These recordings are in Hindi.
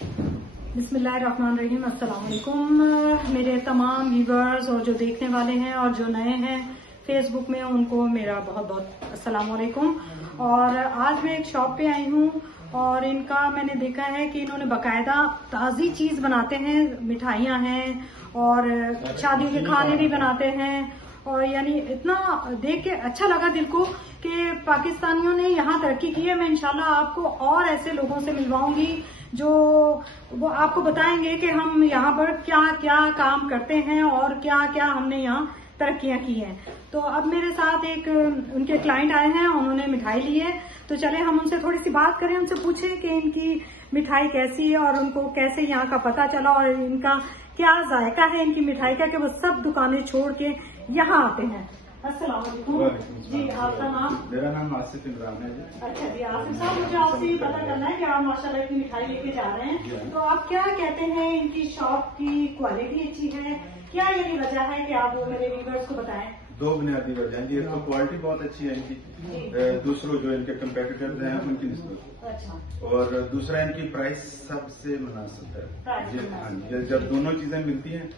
बिस्मिल्लाहिर्रहमानिर्रहीम। अस्सलाम वालेकुम मेरे तमाम व्यूवर्स और जो देखने वाले हैं और जो नए हैं फेसबुक में, उनको मेरा बहुत बहुत अस्सलाम वालेकुम। और आज मैं एक शॉप पे आई हूँ और इनका मैंने देखा है कि इन्होंने बाकायदा ताज़ी चीज़ बनाते हैं, मिठाइयाँ हैं और शादी के खाने भी बनाते हैं। और यानी इतना देख के अच्छा लगा दिल को कि पाकिस्तानियों ने यहाँ तरक्की की है। मैं इंशाल्लाह आपको और ऐसे लोगों से मिलवाऊंगी जो वो आपको बताएंगे कि हम यहाँ पर क्या क्या काम करते हैं और क्या क्या हमने यहाँ तरक्कियां की हैं। तो अब मेरे साथ एक उनके क्लाइंट आए हैं, उन्होंने मिठाई ली है, तो चले हम उनसे थोड़ी सी बात करें, उनसे पूछें कि इनकी मिठाई कैसी है और उनको कैसे यहाँ का पता चला और इनका क्या जायका है इनकी मिठाई का कि वो सब दुकानें छोड़ के यहाँ आते हैं। अस्सलाम वालेकुम जी, आपका नाम? मेरा नाम आसिफ इमरान है जी। अच्छा जी आसिफ साहब, मुझे आपसे ये पता करना है कि आप माशाल्लाह की मिठाई लेके जा रहे हैं, तो आप क्या कहते हैं इनकी शॉप की क्वालिटी अच्छी है? क्या यही वजह है कि आप वो मेरे व्यूअर्स को बताएं? दो बुनियादी वजह है। एक तो क्वालिटी बहुत अच्छी है इनकी, दूसरों जो इनके कंपेटिटर्स हैं उनकी निस्बत। अच्छा। और दूसरा इनकी प्राइस सबसे मुनासिब है। जब दोनों चीजें मिलती हैं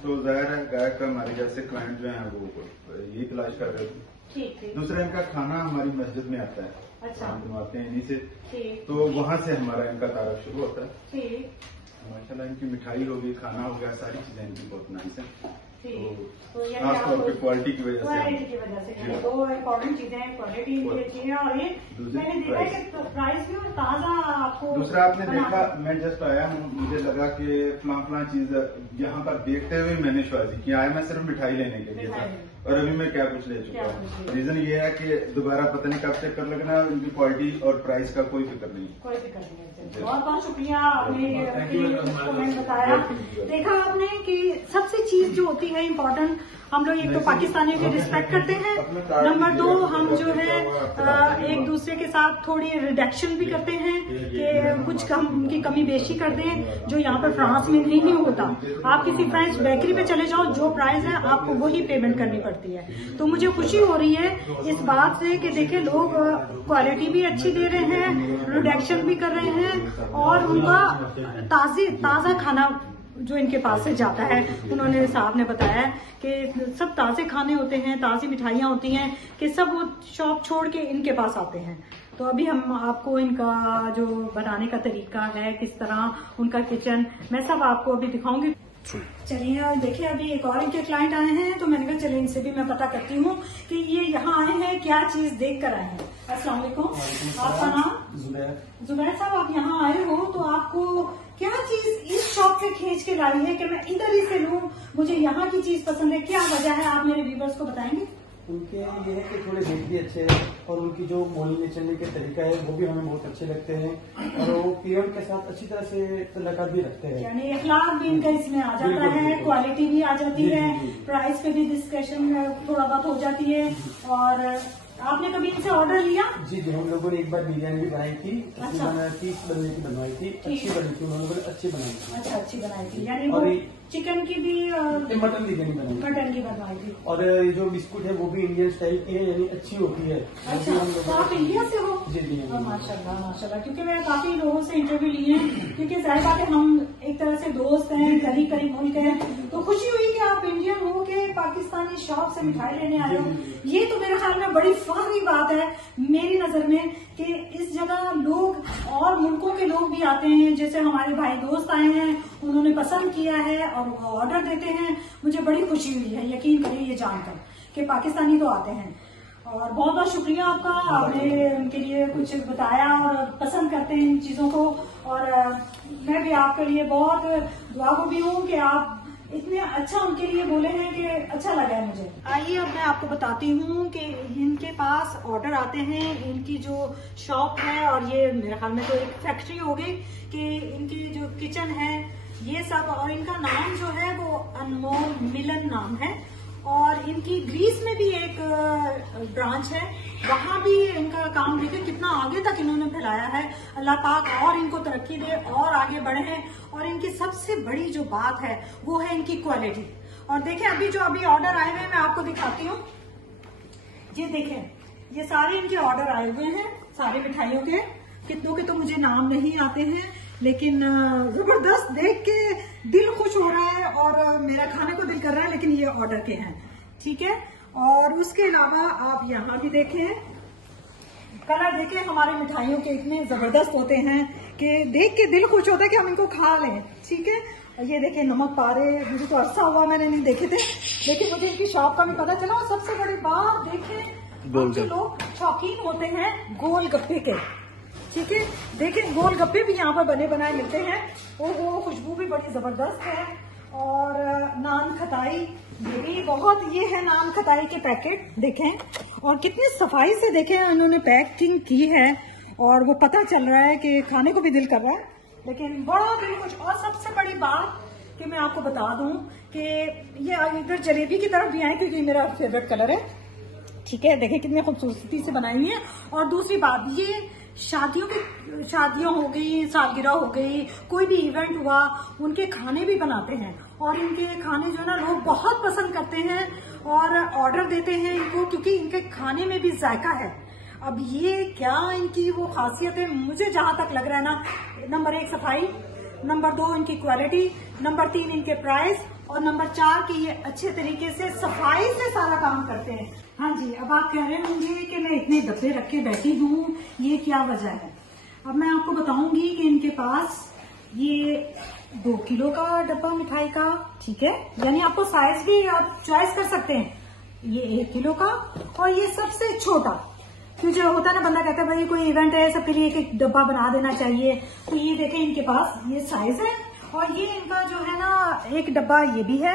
तो जाहिर है गायक का हमारे जैसे क्लाइंट जो हैं वो यही तलाश कर रहे थे। दूसरा इनका खाना हमारी मस्जिद में आता है। अच्छा। हम बनवाते हैं इन्हीं से, तो वहाँ से हमारा इनका तारुफ शुरू होता है। माशाल्लाह इनकी मिठाई होगी, खाना हो गया, सारी चीजें इनकी बहुत नाइस है। तो खासतौर पे क्वालिटी की वजह से दो इम्पोर्टेंट चीजें हैं, क्वालिटी इनकी अच्छी है और ये मैंने देखा है कि प्राइस भी ताजा आपको। दूसरा आपने देखा, मैं जस्ट आया हूँ, मुझे लगा कि फलां चीज यहाँ पर देखते हुए मैंने ख्वाहिश की आया मैं सिर्फ मिठाई लेने के लिए था और अभी मैं क्या कुछ ले चुका हूँ। रीजन ये है कि दोबारा पता नहीं कब चक्कर लगना, उनकी क्वालिटी और प्राइस का कोई फिक्र नहीं। बहुत बहुत शुक्रिया, आपने बताया। देखा आपने कि सबसे चीज जो होती है इम्पोर्टेंट, हम लोग एक तो पाकिस्तानियों की रिस्पेक्ट करते हैं, नंबर दो हम जो है एक दूसरे के साथ थोड़ी रिडक्शन भी करते हैं कि कुछ कम उनकी कमी बेशी कर दें, जो यहाँ पर फ्रांस में नहीं होता। आप किसी फ्रेंच बेकरी पे चले जाओ, जो प्राइस है आपको वही पेमेंट करनी पड़ती है। तो मुझे खुशी हो रही है इस बात से कि देखिए लोग क्वालिटी भी अच्छी दे रहे हैं, रिडक्शन भी कर रहे हैं और उनका ताज़ा खाना जो इनके पास से जाता है, उन्होंने साहब ने बताया कि सब ताज़े खाने होते हैं, ताज़ी मिठाइयाँ होती हैं कि सब वो शॉप छोड़ के इनके पास आते हैं। तो अभी हम आपको इनका जो बनाने का तरीका है, किस तरह उनका किचन, मैं सब आपको अभी दिखाऊंगी। चलिए देखिए, अभी एक और इनके क्लाइंट आए हैं, तो मैंने कहा चलिए इनसे भी मैं पता करती हूँ कि ये यहाँ आए हैं क्या चीज देख कर आए हैं। अस्सलाम वालेकुम, आपका नाम? जुबैर साहब, आप यहाँ आए हो तो आपको क्या चीज इस शॉप पे खींच के लाई है कि मैं इधर ही से लूँ, मुझे यहाँ की चीज पसंद है? क्या वजह है, आप मेरे व्यूअर्स को बताएंगे? उनके ये है कि थोड़े रेट भी अच्छे हैं और उनकी जो बोलने चलने के तरीका है वो भी हमें बहुत अच्छे लगते हैं और वो पेमेंट के साथ अच्छी तरह से तलाक़ात भी रखते हैं। यानी इखलाक भी इनका इसमें आ जाता है, क्वालिटी भी आ जाती है, प्राइस पे भी डिस्कशन थोड़ा बहुत हो जाती है। और आपने कभी इनसे ऑर्डर लिया? जी, हम लोगों ने एक बार बिरयानी भी बनाई थी। अच्छा। 30 बंदे की बनवाई थी, अच्छी बनी थी, उन्होंने अच्छी बनाई थी। अच्छा, अच्छी बनाई थी, यानी वो चिकन की भी मटन बिरयानी बनाई, मटन की बनवाई थी। और ये जो बिस्कुट है वो भी इंडियन स्टाइल की है, यानी अच्छी होती है। अच्छा, तो आप इंडिया से हो? जी जी, माशाल्लाह माशाल्लाह, क्योंकि मैं काफी लोगों से इंटरव्यू लिए हैं, क्योंकि जाहिर बात है हम एक तरह से दोस्त हैं, करीब करीब मुल्क हैं, तो खुशी हुई कि आप इंडियन हो के पाकिस्तानी शॉप से मिठाई लेने आए हो। ये तो मेरे ख्याल में बड़ी फख्र की बात है मेरी नजर में कि इस जगह लोग और मुल्कों के लोग भी आते हैं, जैसे हमारे भाई दोस्त आए हैं, उन्होंने पसंद किया है और वो ऑर्डर देते हैं। मुझे बड़ी खुशी हुई है, यकीन करिए ये जानकर कि पाकिस्तानी तो आते हैं। और बहुत बहुत शुक्रिया आपका, आपने उनके लिए कुछ बताया और पसंद करते हैं इन चीजों को। और मैं भी आपके लिए बहुत दुआगो हूँ कि आप इतने अच्छा उनके लिए बोले हैं कि अच्छा लगा है मुझे। आइए अब मैं आपको बताती हूँ कि इनके पास ऑर्डर आते हैं, इनकी जो शॉप है, और ये मेरे ख्याल में तो एक फैक्ट्री हो गई कि इनकी जो किचन है ये सब, और इनका नाम जो है वो अनमोल मिलन नाम है। और इनकी ग्रीस में भी एक ब्रांच है, वहां भी इनका काम देखिए कितना आगे तक इन्होंने फैलाया है। अल्लाह पाक और इनको तरक्की दे और आगे बढ़े हैं। और इनकी सबसे बड़ी जो बात है वो है इनकी क्वालिटी। और देखें अभी ऑर्डर आए हुए हैं, मैं आपको दिखाती हूँ। ये देखें, ये सारे इनके ऑर्डर आए हुए हैं, सारे मिठाइयों के, कितनों के तो मुझे नाम नहीं आते हैं, लेकिन जबरदस्त देख के दिल खुश हो रहा है और मेरा खाने को दिल कर रहा है, लेकिन ये ऑर्डर के हैं, ठीक है। और उसके अलावा आप यहाँ भी देखें, कलर देखें, हमारे मिठाइयों के इतने जबरदस्त होते हैं कि देख के दिल खुश होता है कि हम इनको खा लें, ठीक है। ये देखें नमक पारे, मुझे तो अरसा हुआ मैंने नहीं देखे थे, लेकिन मुझे इनकी शॉप का भी पता चला। और सबसे बड़ी बात देखें, जो लोग शौकीन होते हैं गोलगप्पे के, ठीक है, देखें गोलगप्पे भी यहाँ पर बने बनाए मिलते हैं। वो खुशबू भी बड़ी जबरदस्त है। और नान खटाई, ये भी बहुत, ये है नान खटाई के पैकेट देखें, और कितनी सफाई से देखें इन्होंने पैकिंग की है, और वो पता चल रहा है कि खाने को भी दिल कर रहा है, लेकिन बड़ा दिल कुछ। और सबसे बड़ी बात कि मैं आपको बता दूं कि ये इधर जलेबी की तरफ भी आए, क्योंकि मेरा फेवरेट कलर है, ठीक है। देखें कितनी खूबसूरती से बनाई है। और दूसरी बात, ये शादियों हो गई, सालगिरह हो गई, कोई भी इवेंट हुआ, उनके खाने भी बनाते हैं। और इनके खाने जो है ना लोग बहुत पसंद करते हैं और ऑर्डर देते हैं इनको, क्योंकि इनके खाने में भी जायका है। अब ये क्या इनकी वो खासियत है, मुझे जहां तक लग रहा है ना, नंबर 1 सफाई, नंबर 2 इनकी क्वालिटी, नंबर 3 इनके प्राइस, और नंबर 4 कि ये अच्छे तरीके से सफाई से सारा काम करते हैं। हाँ जी, अब आप कह रहे होंगे कि मैं इतने डब्बे रख के बैठी हूँ, ये क्या वजह है। अब मैं आपको बताऊंगी कि इनके पास ये 2 किलो का डब्बा मिठाई का, ठीक है, यानी आपको साइज भी आप चॉइस कर सकते हैं, ये 1 किलो का, और ये सबसे छोटा, क्योंकि होता है ना, बंदा कहता है भाई कोई इवेंट है, सबके लिए एक डब्बा बना देना चाहिए। तो ये देखें इनके पास ये साइज है। और ये इनका जो है ना एक डब्बा ये भी है,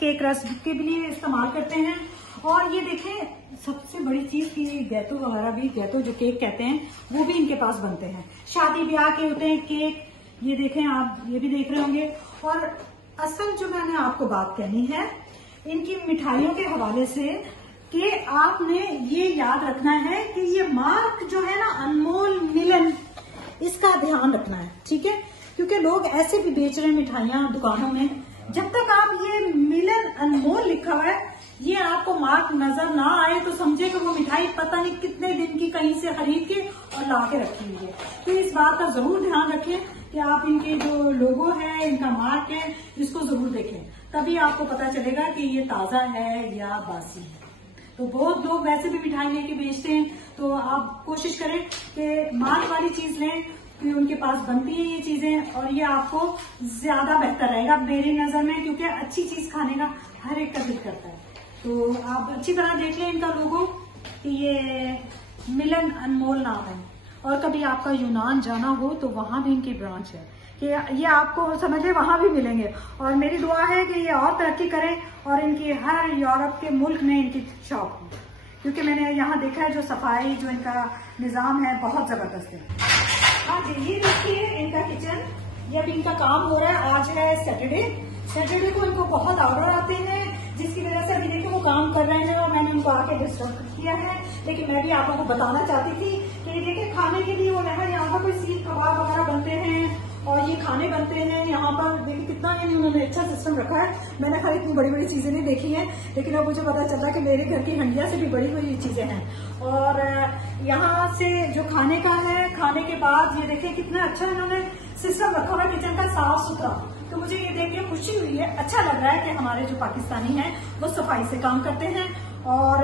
केक रस के लिए इस्तेमाल करते हैं। और ये देखें सबसे बड़ी चीज की गैतो वगैरह भी, गैतो जो केक कहते हैं, वो भी इनके पास बनते हैं, शादी ब्याह के होते हैं केक, ये देखें आप, ये भी देख रहे होंगे। और असल जो मैंने आपको बात कहनी है इनकी मिठाइयों के हवाले से, कि आपने ये याद रखना है कि ये मार्क जो है ना अनमोल मिलन, इसका ध्यान रखना है, ठीक है। क्योंकि लोग ऐसे भी बेच रहे हैं मिठाइयां दुकानों में, जब तक आप ये मिलन अनमोल लिखा हुआ है, ये आपको मार्क नजर ना आए तो समझे कि वो मिठाई पता नहीं कितने दिन की कहीं से खरीद के और ला के रखी हुई है। तो इस बात का जरूर ध्यान रखें कि आप इनके जो लोगो है, इनका मार्क है, इसको जरूर देखें, तभी आपको पता चलेगा कि ये ताजा है या बासी है। तो बहुत लोग वैसे भी मिठाई लेके बेचते हैं, तो आप कोशिश करें कि मार्क वाली चीज लें, कि उनके पास बनती है ये चीजें, और ये आपको ज्यादा बेहतर रहेगा मेरी नजर में, क्योंकि अच्छी चीज खाने का हर एक का दिल करता है। तो आप अच्छी तरह देख लें इनका लोगो कि ये मिलन अनमोल नाम है। और कभी आपका यूनान जाना हो तो वहां भी इनकी ब्रांच है, कि ये आपको समझ ले वहां भी मिलेंगे। और मेरी दुआ है कि ये और तरक्की करें और इनकी हर यूरोप के मुल्क में इनकी शॉप हो, क्योंकि मैंने यहाँ देखा है जो सफाई, जो इनका निजाम है, बहुत जबरदस्त है। हाँ जी, ये देखिए इनका किचन, ये अभी इनका काम हो रहा है। आज है सैटरडे को इनको बहुत ऑर्डर आते हैं, जिसकी वजह से अभी देखिए वो काम कर रहे हैं और मैंने उनको आके डिस्टर्ब किया है। लेकिन मैं भी आप लोगों को बताना चाहती थी कि देखिए खाने के लिए वो यहाँ पर कोई सीख कबाब वगैरह बनते हैं और ये खाने बनते हैं यहाँ पर। देखिए कितना यानी उन्होंने अच्छा सिस्टम रखा है। मैंने खाली इतनी बड़ी बड़ी चीजें नहीं देखी हैं, लेकिन अब मुझे पता चला कि मेरे घर की हंडिया से भी बड़ी बड़ी चीजें हैं। और यहाँ से जो खाने का है, खाने के बाद ये देखिए कितना अच्छा इन्होंने सिस्टम रखा हुआ है किचन का, साफ सुथरा। तो मुझे ये देख के खुशी हुई है, अच्छा लग रहा है कि हमारे जो पाकिस्तानी हैं वो सफाई से काम करते हैं। और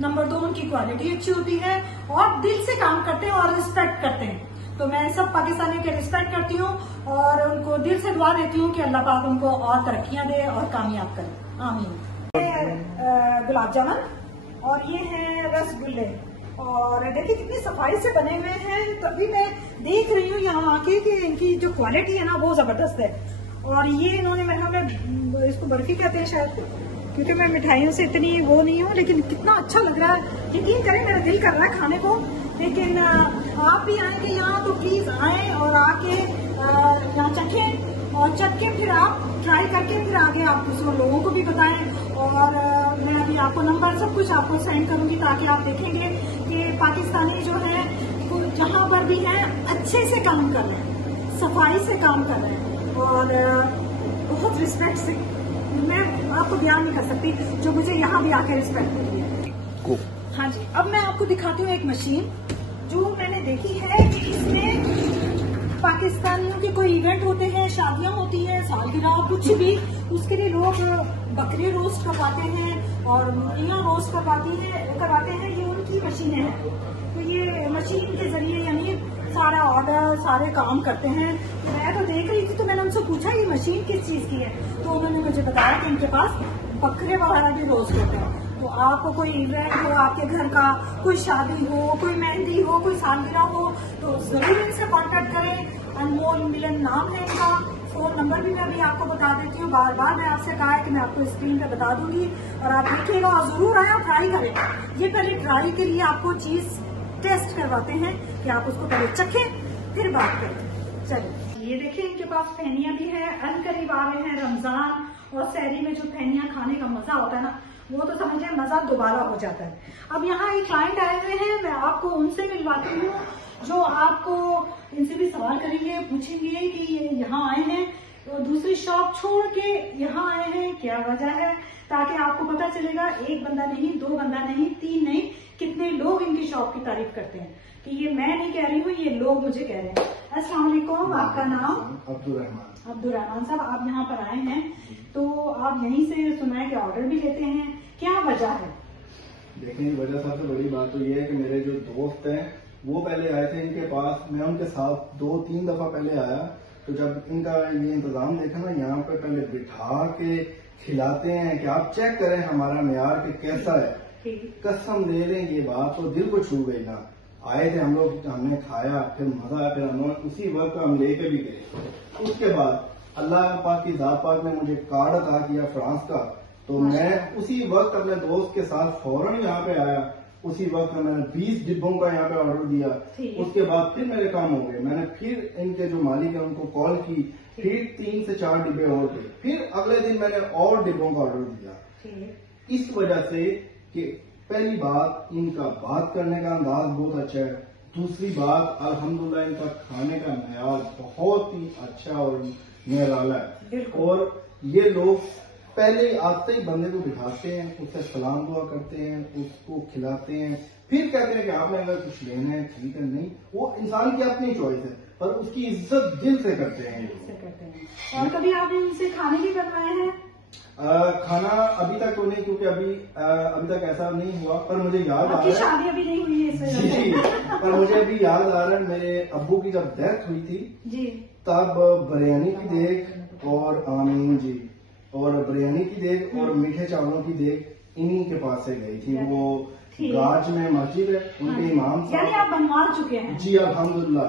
नंबर 2 उनकी क्वालिटी अच्छी होती है और दिल से काम करते हैं और रिस्पेक्ट करते हैं। तो मैं सब पाकिस्तानियों के रिस्पेक्ट करती हूँ और उनको दिल से दुआ देती हूँ कि अल्लाह पाक उनको और तरक्कियां दे और कामयाब करे, आमीन। गुलाब जामुन और ये है रसगुल्ले, और देखिए कितनी सफाई से बने हुए हैं। तभी मैं देख रही हूँ यहाँ आके कि इनकी जो क्वालिटी है ना वो जबरदस्त है। और ये इन्होंने मैं इसको बर्फी कहते हैं शायद, क्योंकि मैं मिठाइयों से इतनी वो नहीं हूँ, लेकिन कितना अच्छा लग रहा है। यकीन करें मेरा दिल कर रहा है खाने को। लेकिन आप भी आएंगे यहाँ तो प्लीज आए और आके यहाँ चखें, और चख के फिर आप ट्राई करके फिर आगे आप दूसरे लोगों को भी बताएं। और मैं अभी आपको नंबर सब कुछ आपको सेंड करूंगी, ताकि आप देखेंगे कि पाकिस्तानी जो है वो जहाँ पर भी है अच्छे से काम कर रहे हैं, सफाई से काम कर रहे हैं और बहुत रिस्पेक्ट से। मैं आपको बयान नहीं कर सकती जो मुझे यहाँ भी आके रिस्पेक्ट मिली है। हाँ जी, अब मैं आपको दिखाती हूँ एक मशीन जो मैंने देखी है कि इसमें पाकिस्तानियों के कोई इवेंट होते हैं, शादियां होती है, सालगिरह, कुछ भी, उसके लिए लोग बकरे रोस्ट करवाते हैं और मुर्गियां रोस्ट करवाते हैं। ये उनकी मशीनें हैं। तो ये मशीन के जरिए यानी सारा ऑर्डर, सारे काम करते हैं। मैं तो देख रही थी तो मैंने उनसे पूछा ये मशीन किस चीज की है, तो उन्होंने मुझे बताया कि इनके पास बकरे वगैरह भी रोस्ट होते हैं। तो आपको कोई इवेंट हो, आपके घर का कोई शादी हो, कोई मेहंदी हो, कोई सालगिरह हो, तो जरूर इनसे कांटेक्ट करें। अनमोल मिलन नाम है इनका। फोन नंबर भी मैं अभी आपको बता देती हूँ। बार बार मैं आपसे कहा है कि मैं आपको स्क्रीन पे बता दूंगी और आप देखिएगा और जरूर आया ट्राई करें। ये पहले ट्राई के लिए आपको चीज टेस्ट करवाते हैं कि आप उसको पहले चखें फिर बात करें। चलिए, ये देखिए इनके पास फैनियां भी है। अनकरीब आ रहे हैं रमजान और सहरी में जो फैनियां खाने का मजा होता है ना, वो तो समझिए मजा दोबारा हो जाता है। अब यहाँ एक क्लाइंट आए हुए हैं, मैं आपको उनसे मिलवाती हूँ जो आपको इनसे भी सवाल करेंगे, पूछेंगे कि ये यहाँ आए हैं तो दूसरी शॉप छोड़ के यहाँ आए हैं, क्या वजह है, ताकि आपको पता चलेगा एक बंदा नहीं, दो बंदा नहीं, तीन नहीं, कितने लोग इनकी शॉप की तारीफ करते हैं कि ये मैं नहीं कह रही हूँ, ये लोग मुझे कह रहे हैं। अस्सलाम वालेकुम, आपका नाम? अब्दुल रहमान साहब, आप यहाँ पर आए हैं तो आप यहीं से सुनाए कि ऑर्डर भी लेते हैं, क्या वजह है? देखने की वजह सबसे बड़ी बात तो ये है कि मेरे जो दोस्त हैं वो पहले आए थे इनके पास, मैं उनके साथ 2-3 दफा पहले आया, तो जब इनका ये इंतजाम देखा ना, यहाँ पे पहले बिठा के खिलाते हैं कि आप चेक करें हमारा मेयार कि कैसा है, कसम ले लें ये बात तो दिल को छू गई ना। आए थे हम लोग, हमने खाया, फिर मजा आया, फिर हम लोग उसी वक्त हम लेके भी गए। उसके बाद अल्लाह पाक की जात पाक ने मुझे कार्ड अता किया फ्रांस का, तो मैं उसी वक्त अपने दोस्त के साथ फौरन यहाँ पे आया। उसी वक्त मैंने 20 डिब्बों का यहाँ पे ऑर्डर दिया। उसके बाद फिर मेरे काम हो गए, मैंने फिर इनके जो मालिक है उनको कॉल की, फिर 3 से 4 डिब्बे और थे, फिर अगले दिन मैंने और डिब्बों का ऑर्डर दिया। इस वजह से कि पहली बात इनका बात करने का अंदाज बहुत अच्छा है, दूसरी बात अल्हम्दुलिल्लाह इनका खाने का मयार बहुत ही अच्छा और निराला है। और ये लोग पहले आते ही बंदे को बिठाते हैं, उससे सलाम दुआ करते हैं, उसको खिलाते हैं, फिर कहते हैं कि आपने अगर कुछ लेना है ठीक है, नहीं, वो इंसान की अपनी चॉइस है, पर उसकी इज्जत दिल से करते हैं। और कभी आपने उनसे खाने भी बनवाए हैं? खाना अभी तक तो नहीं, क्योंकि अभी तक ऐसा नहीं हुआ, पर मुझे याद आ रहा है, शादी अभी नहीं हुई है जी, पर मुझे अभी याद आ रहा है मेरे अब्बू की जब डेथ हुई थी जी, तब बिरयानी की देग और आमीन जी, और बिरयानी की देग और मीठे चावलों की देग इन्हीं के पास से गई थी। वो गाज में मस्जिद है, उनके इमाम साहब आप बनवा चुके हैं? जी अल्हम्दुलिल्लाह,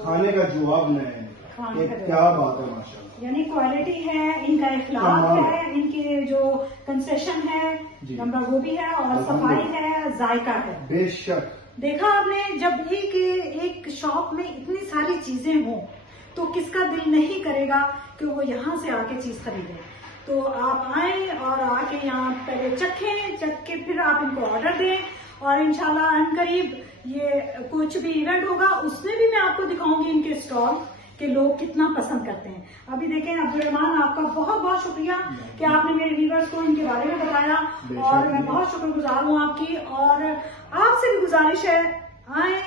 खाने का जवाब नहीं है, क्या बात है माशाल्लाह। यानी क्वालिटी है, इनका इखलाक है, इनके जो कंसेशन है नंबर वो भी है, और सफाई है, जायका है। बेशक देखा आपने, जब एक शॉप में इतनी सारी चीजें हों तो किसका दिल नहीं करेगा कि वो यहाँ से आके चीज खरीदे। तो आप आए और आके यहाँ पहले चख के फिर आप इनको ऑर्डर दें, और इंशाल्लाह अनकरीब ये कुछ भी इवेंट होगा उसमें भी मैं आपको दिखाऊंगी इनके स्टॉल कि लोग कितना पसंद करते हैं। अभी देखें अब्दुल रहमान, आपका बहुत बहुत शुक्रिया कि आपने मेरे व्यूअर्स को इनके बारे में बताया, और मैं बहुत शुक्रगुजार हूँ आपकी। और आपसे भी गुजारिश है, आए,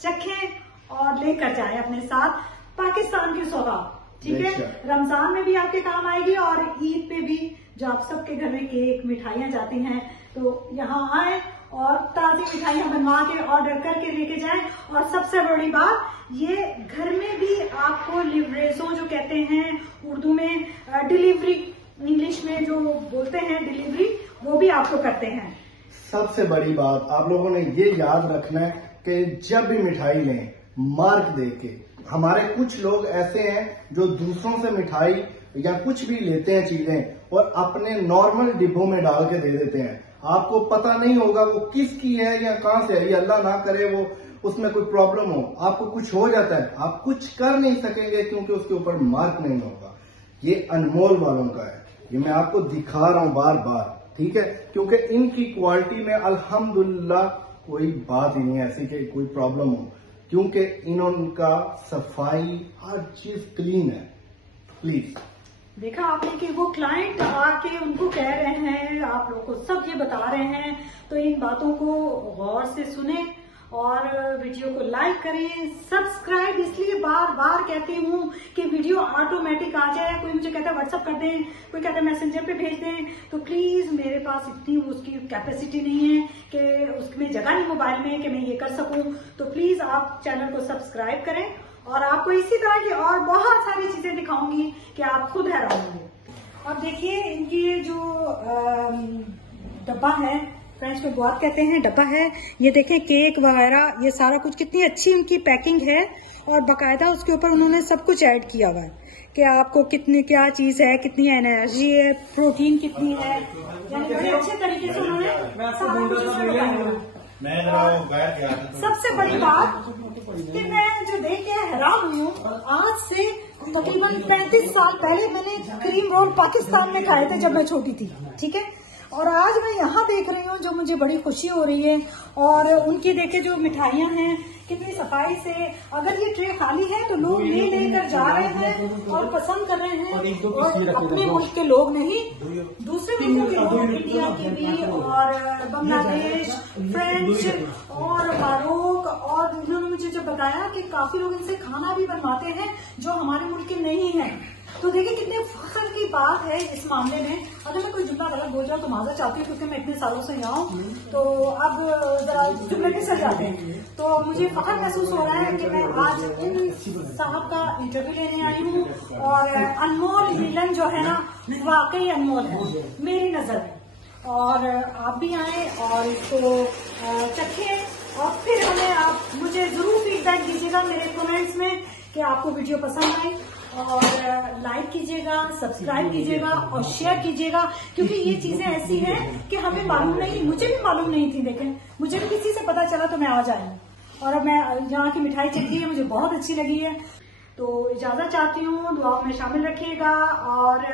चखें और लेकर जाए अपने साथ पाकिस्तान की सौगात, ठीक है? रमजान में भी आपके काम आएगी और ईद पे भी, जो आप सबके घर में केक मिठाइयाँ जाती हैं, तो यहाँ आए और ताजी मिठाइयाँ बनवा के ऑर्डर करके लेके जाएं। और सबसे बड़ी बात, ये घर में भी आपको लिवरेजो जो कहते हैं उर्दू में, डिलीवरी इंग्लिश में जो बोलते हैं डिलीवरी, वो भी आपको करते हैं। सबसे बड़ी बात आप लोगों ने ये याद रखना है कि जब भी मिठाई लें मार्क दे के। हमारे कुछ लोग ऐसे हैं जो दूसरों से मिठाई या कुछ भी लेते हैं चीजें और अपने नॉर्मल डिब्बों में डाल के दे देते हैं, आपको पता नहीं होगा वो किसकी है या कहां से है, या अल्लाह ना करे वो उसमें कोई प्रॉब्लम हो, आपको कुछ हो जाता है, आप कुछ कर नहीं सकेंगे क्योंकि उसके ऊपर मार्क नहीं होगा। ये अनमोल वालों का है, ये मैं आपको दिखा रहा हूं बार बार, ठीक है? क्योंकि इनकी क्वालिटी में अल्हम्दुलिल्लाह कोई बात ही नहीं ऐसी कि कोई प्रॉब्लम हो, क्योंकि इनका सफाई हर चीज क्लीन है। प्लीज देखा आपने कि वो क्लाइंट आके उनको कह रहे हैं, आप लोगों को सब ये बता रहे हैं, तो इन बातों को गौर से सुने और वीडियो को लाइक करें, सब्सक्राइब। इसलिए बार बार कहती हूँ कि वीडियो ऑटोमेटिक आ जाए। कोई मुझे कहता है व्हाट्सअप कर दें, कोई कहता है मैसेंजर पे भेज दें, तो प्लीज मेरे पास इतनी उसकी कैपेसिटी नहीं है कि उसमें जगह नहीं मोबाइल में कि मैं ये कर सकूं। तो प्लीज आप चैनल को सब्सक्राइब करें और आपको इसी तरह की और बहुत सारी चीजें दिखाऊंगी कि आप खुद हैरान होंगे। अब देखिए इनकी ये जो डब्बा है, फ्रेंच में बहुत कहते हैं डब्बा है, ये देखें केक वगैरह ये सारा कुछ कितनी अच्छी उनकी पैकिंग है और बाकायदा उसके ऊपर उन्होंने सब कुछ ऐड किया हुआ है कि आपको कितनी क्या चीज है, कितनी एनर्जी है, प्रोटीन कितनी है, यानी बड़े अच्छे तरीके से उन्होंने सारा कुछ उसमें बताया। सबसे बड़ी बात कि मैं जो देख के हैरान हुई हूँ, आज से तकरीबन 35 साल पहले मैंने क्रीम रोल पाकिस्तान में खाए थे जब मैं छोटी थी, ठीक है, और आज मैं यहाँ देख रही हूँ जो मुझे बड़ी खुशी हो रही है। और उनकी देखे जो मिठाइयाँ हैं कितनी सफाई से, अगर ये ट्रे खाली है तो लोग ले लेकर जा रहे हैं और पसंद कर रहे हैं, और अपने मुल्क के लोग नहीं, दूसरे मुल्कों के लोग, इंडिया के भी और बांग्लादेश, फ्रेंच और मारोक, और उन्होंने मुझे जो बताया कि काफी लोग इनसे खाना भी बनवाते हैं जो हमारे मुल्क के नहीं है। तो देखिए कितने फख्र की बात है इस मामले में। अगर मैं कोई जुमला गलत बोल जाऊँ तो माजर चाहती हूँ क्योंकि मैं इतने सालों से यहाँ हूँ, तो अब जरा जुमले फिसल जाते हैं। तो मुझे फख्र महसूस हो रहा है कि मैं आज इन साहब का इंटरव्यू लेने आई हूँ, और अनमोल मिलन जो है ना वाकई अनमोल है मेरी नजर में। और आप भी आए और इसको चखें और फिर हमें आप मुझे जरूर फीडबैक दीजिएगा मेरे कमेंट्स में कि आपको वीडियो पसंद आई, और लाइक कीजिएगा, सब्सक्राइब कीजिएगा और शेयर कीजिएगा, क्योंकि ये चीजें ऐसी हैं कि हमें मालूम नहीं, मुझे भी मालूम नहीं थी, लेकिन मुझे भी किसी से पता चला तो मैं आज आई हूँ। और अब मैं यहाँ की मिठाई चखी है, मुझे बहुत अच्छी लगी है। तो इजाजत चाहती हूँ, दुआओं में शामिल रखिएगा और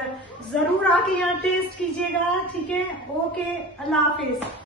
जरूर आके यहाँ टेस्ट कीजिएगा, ठीक है। ओके, अल्लाह हाफिज।